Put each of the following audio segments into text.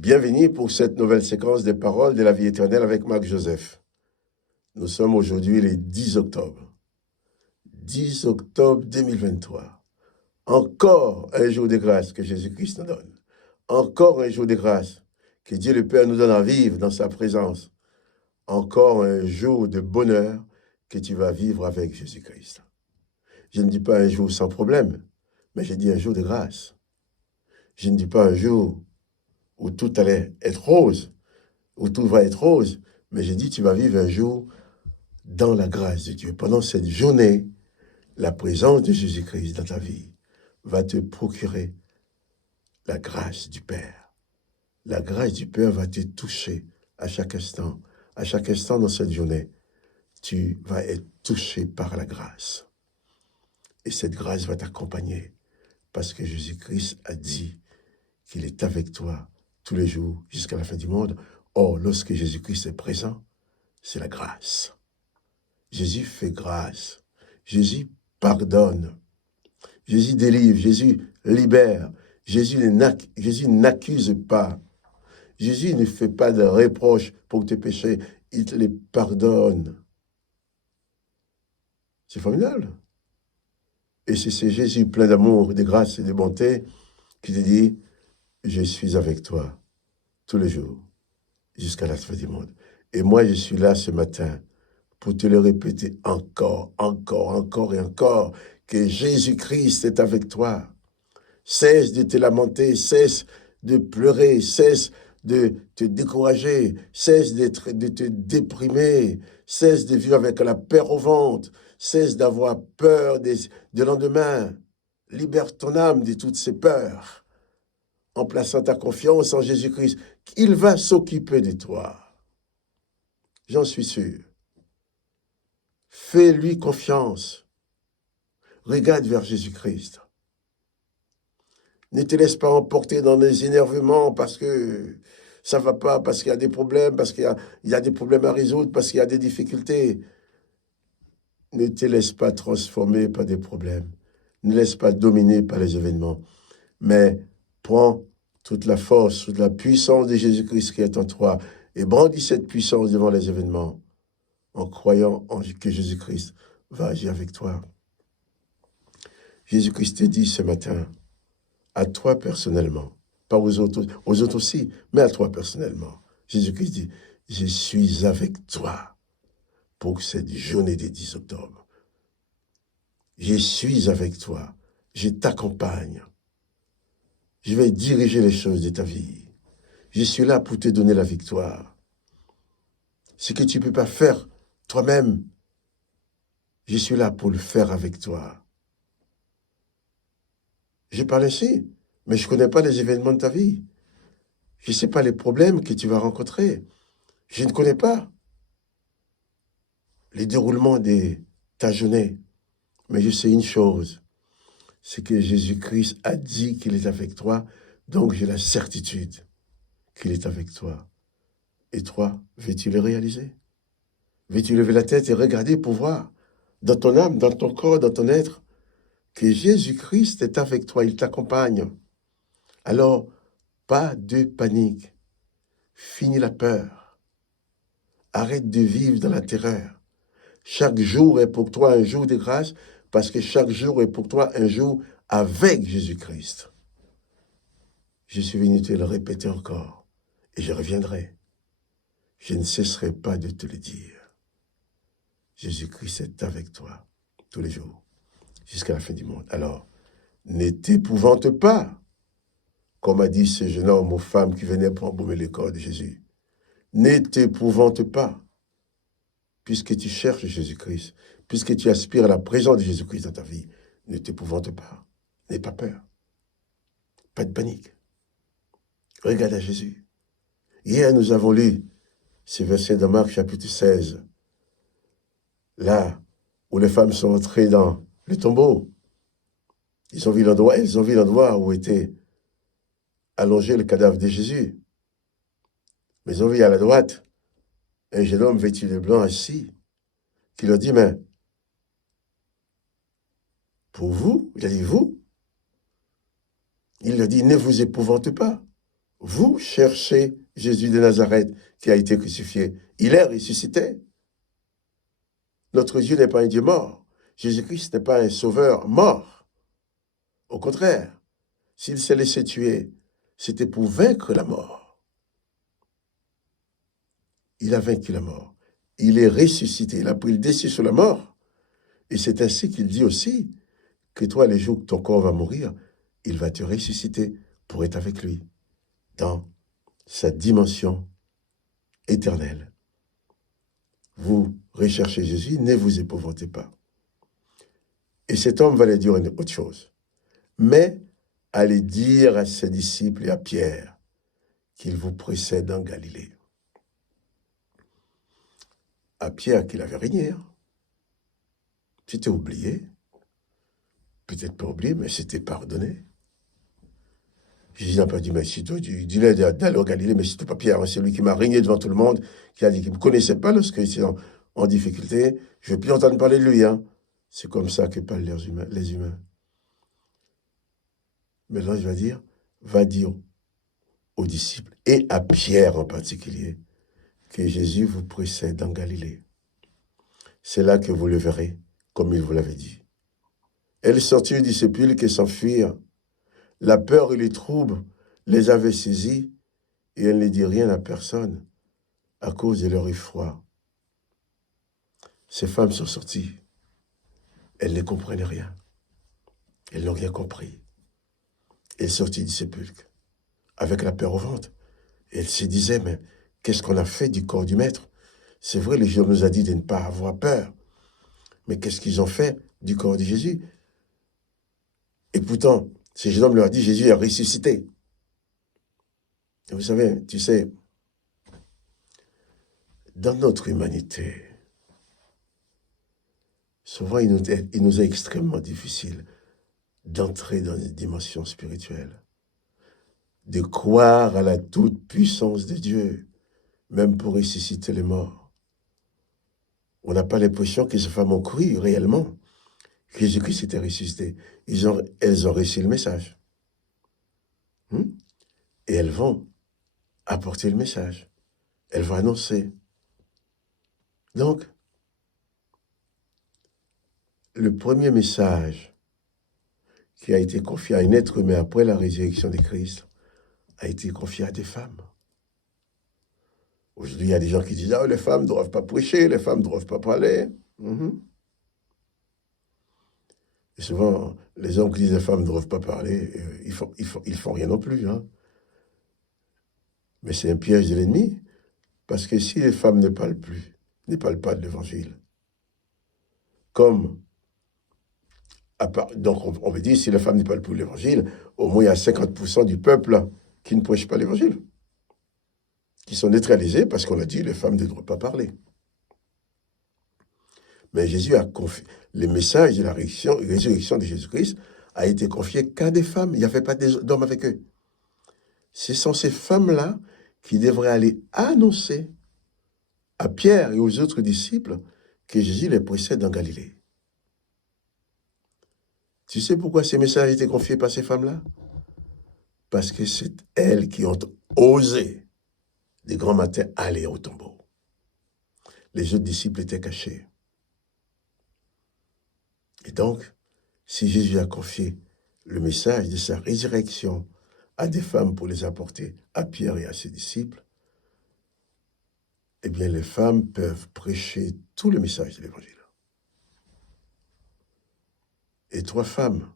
Bienvenue pour cette nouvelle séquence des paroles de la vie éternelle avec Marc Joseph. Nous sommes aujourd'hui le 10 octobre. 10 octobre 2023. Encore un jour de grâce que Jésus-Christ nous donne. Encore un jour de grâce que Dieu le Père nous donne à vivre dans sa présence. Encore un jour de bonheur que tu vas vivre avec Jésus-Christ. Je ne dis pas un jour sans problème, mais je dis un jour de grâce. Je ne dis pas un jour où tout allait être rose, où tout va être rose, mais j'ai dit tu vas vivre un jour dans la grâce de Dieu. Pendant cette journée, la présence de Jésus-Christ dans ta vie va te procurer la grâce du Père. La grâce du Père va te toucher à chaque instant. À chaque instant dans cette journée, tu vas être touché par la grâce. Et cette grâce va t'accompagner parce que Jésus-Christ a dit qu'il est avec toi tous les jours jusqu'à la fin du monde. Or, lorsque Jésus-Christ est présent, c'est la grâce. Jésus fait grâce. Jésus pardonne. Jésus délivre. Jésus libère. Jésus n'accuse pas. Jésus ne fait pas de reproches pour tes péchés. Il te les pardonne. C'est formidable. Et c'est Jésus plein d'amour, de grâce et de bonté qui te dit, je suis avec toi tous les jours jusqu'à la fin du monde. Et moi, je suis là ce matin pour te le répéter encore et encore, que Jésus-Christ est avec toi. Cesse de te lamenter, cesse de pleurer, cesse de te décourager, cesse de te déprimer, cesse de vivre avec la peur au ventre, cesse d'avoir peur du lendemain. Libère ton âme de toutes ces peurs en plaçant ta confiance en Jésus-Christ. Il va s'occuper de toi. J'en suis sûr. Fais-lui confiance. Regarde vers Jésus-Christ. Ne te laisse pas emporter dans les énervements parce que ça ne va pas, parce qu'il y a des problèmes, parce qu'il y a des problèmes à résoudre, parce qu'il y a des difficultés. Ne te laisse pas transformer par des problèmes. Ne laisse pas dominer par les événements. Mais prends toute la force, toute la puissance de Jésus-Christ qui est en toi et brandis cette puissance devant les événements en croyant que Jésus-Christ va agir avec toi. Jésus-Christ te dit ce matin, à toi personnellement, pas aux autres aussi, mais à toi personnellement. Jésus-Christ dit, je suis avec toi pour cette journée des 10 octobre. Je suis avec toi, je t'accompagne. Je vais diriger les choses de ta vie. Je suis là pour te donner la victoire. Ce que tu ne peux pas faire toi-même, je suis là pour le faire avec toi. Je parle ainsi, mais je ne connais pas les événements de ta vie. Je ne sais pas les problèmes que tu vas rencontrer. Je ne connais pas les déroulements de ta journée. Mais je sais une chose, c'est que Jésus-Christ a dit qu'il est avec toi, donc j'ai la certitude qu'il est avec toi. Et toi, veux-tu le réaliser? Veux-tu lever la tête et regarder pour voir dans ton âme, dans ton corps, dans ton être, que Jésus-Christ est avec toi, il t'accompagne. Alors, pas de panique. Finis la peur. Arrête de vivre dans la terreur. Chaque jour est pour toi un jour de grâce parce que chaque jour est pour toi un jour avec Jésus-Christ. Je suis venu te le répéter encore et je reviendrai. Je ne cesserai pas de te le dire. Jésus-Christ est avec toi tous les jours jusqu'à la fin du monde. Alors, ne t'épouvante pas, comme a dit ce jeune homme aux femmes qui venaient pour embaumer le corps de Jésus. Ne t'épouvante pas, puisque tu cherches Jésus-Christ, puisque tu aspires à la présence de Jésus-Christ dans ta vie. Ne t'épouvante pas, n'aie pas peur, pas de panique. Regarde à Jésus. Hier, nous avons lu ces versets de Marc chapitre 16, là où les femmes sont entrées dans le tombeau. Ils ont vu l'endroit où était allongé le cadavre de Jésus. Mais ils ont vu à la droite un jeune homme vêtu de blanc assis, qui leur dit, mais pour vous, il a dit vous, il leur dit, ne vous épouvante pas. Vous cherchez Jésus de Nazareth qui a été crucifié. Il est ressuscité. Notre Dieu n'est pas un Dieu mort. Jésus-Christ n'est pas un sauveur mort. Au contraire, s'il s'est laissé tuer, c'était pour vaincre la mort. Il a vaincu la mort. Il est ressuscité. Il a pris le dessus sur la mort. Et c'est ainsi qu'il dit aussi que toi, les jours que ton corps va mourir, il va te ressusciter pour être avec lui dans sa dimension éternelle. Vous recherchez Jésus, ne vous épouvantez pas. Et cet homme va lui dire une autre chose. Mais allez dire à ses disciples et à Pierre qu'il vous précède en Galilée. À Pierre qu'il avait régné. C'était oublié. Peut-être pas oublié, mais c'était pardonné. Jésus n'a pas dit, mais si toi, dis-le d'aller au Galilée, mais si tu pas Pierre, c'est lui qui m'a régné devant tout le monde, qui a dit qu'il ne me connaissait pas lorsqu'il était en difficulté. Je ne veux plus entendre parler de lui. Hein. C'est comme ça que parlent les humains. Maintenant, je vais va dire aux disciples, et à Pierre en particulier, que Jésus vous précède en Galilée. C'est là que vous le verrez, comme il vous l'avait dit. Elles sortirent du sépulcre et s'enfuirent. La peur et les troubles les avaient saisis, et elle ne dit rien à personne à cause de leur effroi. Ces femmes sont sorties. Elles ne comprenaient rien. Elles n'ont rien compris. Elles sortirent du sépulcre avec la peur au ventre. Et elles se disaient, mais qu'est-ce qu'on a fait du corps du Maître? C'est vrai, le Jésus nous a dit de ne pas avoir peur. Mais qu'est-ce qu'ils ont fait du corps de Jésus? Et pourtant, ces jeunes hommes leur ont dit, Jésus a ressuscité. Et vous savez, tu sais, dans notre humanité, souvent il nous est extrêmement difficile d'entrer dans une dimension spirituelle, de croire à la toute-puissance de Dieu, même pour ressusciter les morts. On n'a pas l'impression que ces femmes ont cru réellement que Jésus-Christ était ressuscité. Elles ont reçu le message. Et elles vont apporter le message. Elles vont annoncer. Donc, le premier message qui a été confié à un être humain après la résurrection de Christ a été confié à des femmes. Aujourd'hui, il y a des gens qui disent « Ah, les femmes ne doivent pas prêcher, les femmes ne doivent pas parler. Et souvent, les hommes qui disent « Les femmes ne doivent pas parler », ils font rien non plus. Hein. Mais c'est un piège de l'ennemi, parce que si les femmes ne parlent plus, ne parlent pas de l'Évangile, donc on veut dire, si les femmes ne parlent plus de l'Évangile, au moins il y a 50% du peuple qui ne prêche pas l'Évangile, qui sont neutralisés parce qu'on a dit les femmes ne doivent pas parler. Mais Jésus a confié, le message de la résurrection de Jésus-Christ a été confié qu'à des femmes, il n'y avait pas d'hommes avec eux. Ce sont ces femmes-là qui devraient aller annoncer à Pierre et aux autres disciples que Jésus les précède en Galilée. Tu sais pourquoi ces messages étaient confiés par ces femmes-là? Parce que c'est elles qui ont osé, des grands matins, aller au tombeau. Les autres disciples étaient cachés. Et donc, si Jésus a confié le message de sa résurrection à des femmes pour les apporter à Pierre et à ses disciples, eh bien, les femmes peuvent prêcher tout le message de l'Évangile. Et toi, femme,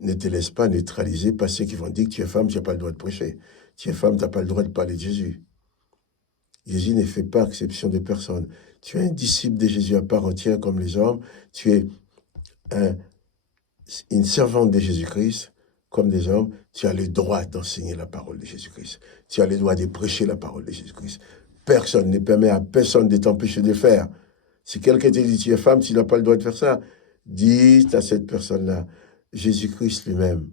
ne te laisse pas neutraliser par ceux qui vont dire que tu es femme, tu n'as pas le droit de prêcher. Tu es femme, tu n'as pas le droit de parler de Jésus. Jésus ne fait pas exception de personne. Tu es un disciple de Jésus à part entière comme les hommes. Tu es une servante de Jésus-Christ comme des hommes. Tu as le droit d'enseigner la parole de Jésus-Christ. Tu as le droit de prêcher la parole de Jésus-Christ. Personne ne permet à personne de t'empêcher de faire. Si quelqu'un te dit tu es femme, tu n'as pas le droit de faire ça. Dis à cette personne-là, Jésus-Christ lui-même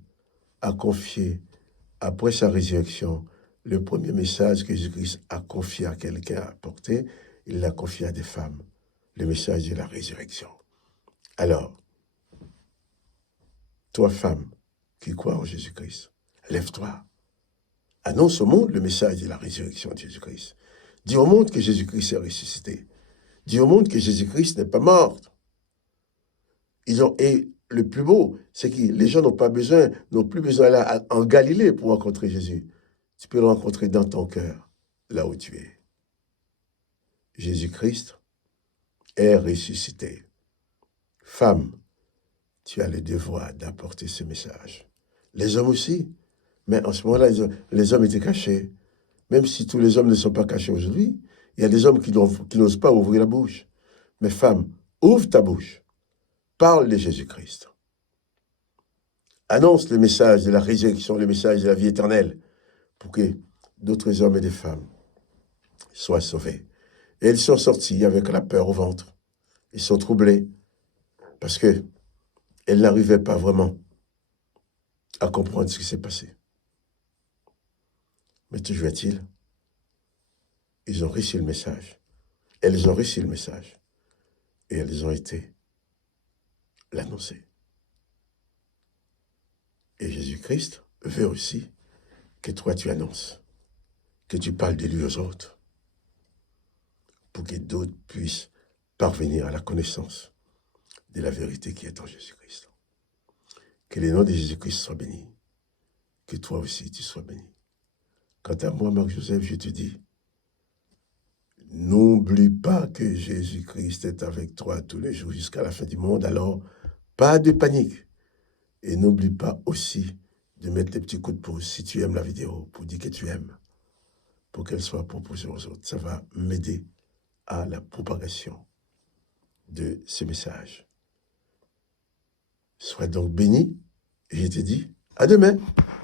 a confié, après sa résurrection, le premier message que Jésus-Christ a confié à quelqu'un à porter, il l'a confié à des femmes, le message de la résurrection. Alors, toi femme qui crois en Jésus-Christ, lève-toi, Annonce au monde le message de la résurrection de Jésus-Christ. Dis au monde que Jésus-Christ est ressuscité. Dis au monde que Jésus-Christ n'est pas mort. Et le plus beau, c'est que les gens n'ont plus besoin d'aller en Galilée pour rencontrer Jésus. Tu peux le rencontrer dans ton cœur, là où tu es. Jésus-Christ est ressuscité. Femme, tu as le devoir d'apporter ce message. Les hommes aussi. Mais en ce moment-là, les hommes étaient cachés. Même si tous les hommes ne sont pas cachés aujourd'hui, il y a des hommes qui n'osent pas ouvrir la bouche. Mais femme, ouvre ta bouche. Parle de Jésus-Christ. Annonce le message de la résurrection, le message de la vie éternelle, pour que d'autres hommes et des femmes soient sauvés. Et ils sont sortis avec la peur au ventre. Ils sont troublés parce qu'elles n'arrivaient pas vraiment à comprendre ce qui s'est passé. Mais toujours est-il, ils ont reçu le message. Elles ont reçu le message. Et elles ont été l'annoncer. Et Jésus-Christ veut aussi que toi tu annonces, que tu parles de lui aux autres, pour que d'autres puissent parvenir à la connaissance de la vérité qui est en Jésus-Christ. Que le nom de Jésus-Christ soit béni. Que toi aussi tu sois béni. Quant à moi, Marc-Joseph, je te dis, n'oublie pas que Jésus-Christ est avec toi tous les jours jusqu'à la fin du monde. Alors, pas de panique. Et n'oublie pas aussi de mettre les petits coups de pouce si tu aimes la vidéo, pour dire que tu aimes, pour qu'elle soit proposée aux autres. Ça va m'aider à la propagation de ce message. Sois donc béni, et je te dis à demain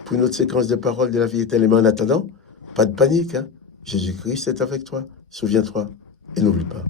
pour une autre séquence de paroles de la vie éternelle. Mais en attendant, pas de panique, hein? Jésus-Christ est avec toi, souviens-toi et n'oublie pas.